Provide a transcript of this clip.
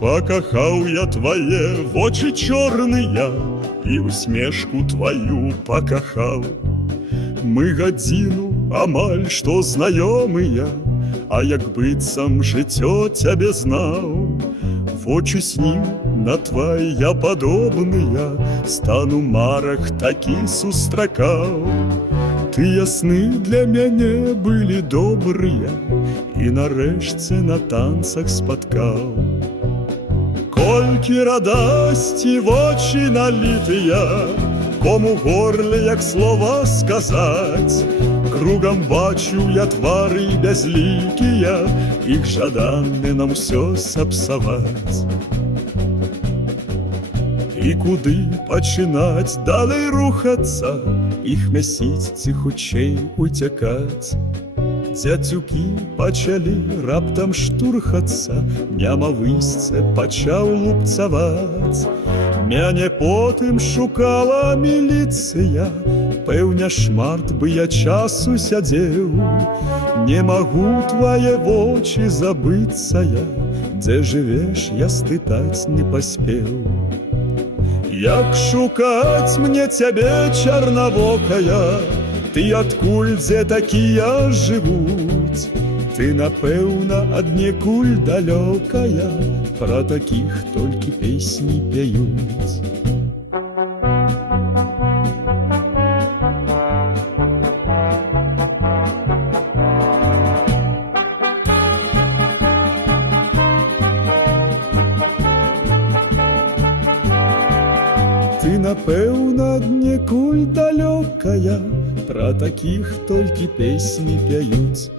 Пакахаў я твае вочы чорныя і усмешку тваю пакахаў. Мы гадзіну амаль што знаёмыя, а як быццам жыццё цябе знаў. Вочы с ним на твоя падобныя, стану марах такі сустракаў. Тыя сны для мяне былі добрыя, і нарэшце на танцах спаткаў. Колькі радасці вочы налітыя, кому горле як слова сказаць. Кругам бачу я твары бязлікія, іх жаданне нам усё сапсаваць. І куды пачынаць далей рухацца, іх мясіць ці хутчэй уцякаць. Дзяцюкі пачалі раптам штурхацца, няма выйсце пачаў лупцаваць. Мяне потым шукала міліцыя, пэўня шмат бы я часу сядзеў. Не магу твае вочы забыцца я, дзе жывеш я спытаць не паспеў. Як шукаць мне цябе, чарнавокая, ты адкуль, дзе такія жывуць? Ты, напэўна, аднекуль далёкая, пра такіх толькі песні пяюць. Ты, напэўна, аднекуль далёкая, пра такіх толькі песні пяюць.